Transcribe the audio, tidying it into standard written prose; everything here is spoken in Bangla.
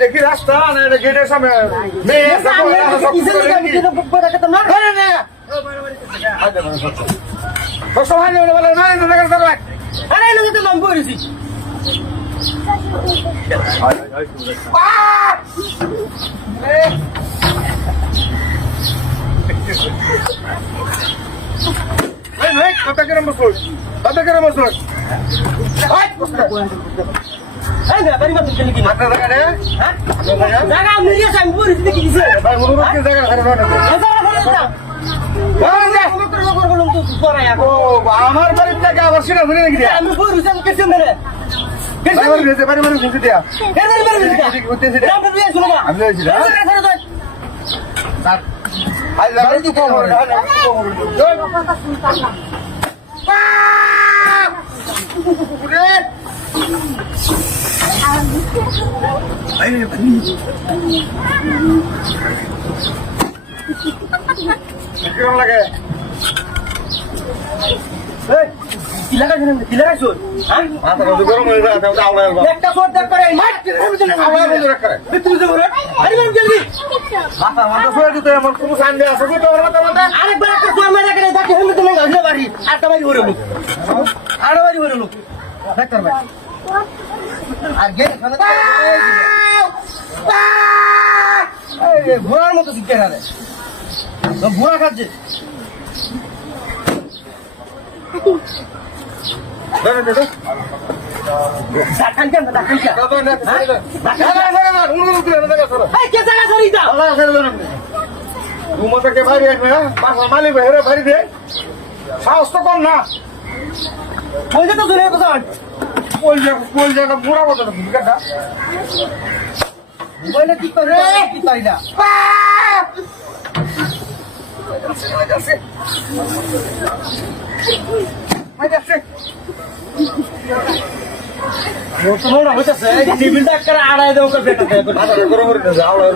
দেখি রাস্তা গেটের সামনে আমার বাড়ির থেকে আবার সেটা ধরে রেখে দিয়া আমি লাগে ঘোড়ার মতো শিখতে গেলে ঘোড়া খাচ্ছে মালিক বাড়ি দে সাহস তো কম না পয়সা তো চলে পয়সা বুড়া মতো ভূমিকাটা মোবাইলে কি করে কি পাই না আড়াই দেবো আমরা